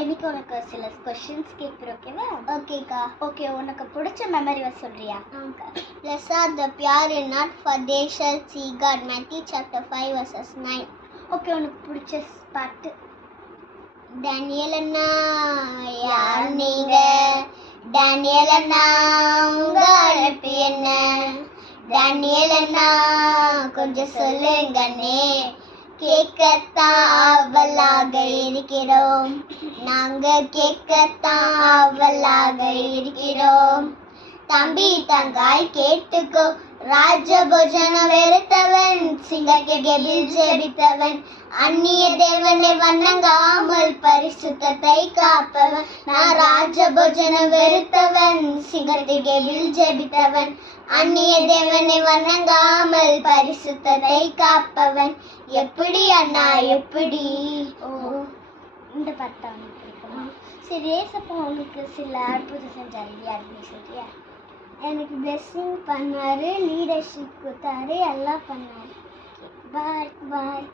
இன்னைக்கு உனக்கு சில கொஸ்டின்ஸ் கேட்குறேன், ஓகேவா? ஓகேக்கா. ஓகே, உனக்கு பிடிச்ச மெமரி வர சொல்றியா? Blessed the pure in heart, for they shall see God. Matthew chapter 5 verses 9. Okay, உனக்கு பிடிச்ச பாட்டு? டேனியல் அண்ணா யார் நீங்க? டேனியல் அண்ணா உங்க அழைப்பு என்ன? டேனியல் அண்ணா கொஞ்சம் சொல்லுங்கண்ணே, கேட்கத்தான் ஆவலாக இருக்கிறோம். நாங்க கேட்கத்தான் ஆவலாக இருக்கிறோம். தம்பி தங்காய் கேட்டுக்கோ, ராஜபோஜனம் வெறுத்தவன், சிங்கக்கெபில் ஜெபித்தவன், அந்நிய தேவனை வணங்காமல் பரிசுத்தத்தை காப்பவன். நான் ராஜபோஜனம் வெறுத்தவன், சிங்கக்கெபில் ஜெபித்தவன், அந்நிய தேவனை வணங்காமல் பரிசுத்தத்தை காப்பவன். எப்படி அண்ணா எப்படி? ஓ, இந்த பாட்டு தான் உனக்கு பிடிக்குமா? சரி, ஏசப்பா உங்களுக்கு சில அற்புதம் செஞ்சாரு இல்லையா, அது நீ சொல்றியா? எனக்கு பிளெஸிங் பண்ணாரு, லீடர்ஷிப் கொடுத்தாரு, எல்லாம் பண்ணாரு. பாய் பாய்.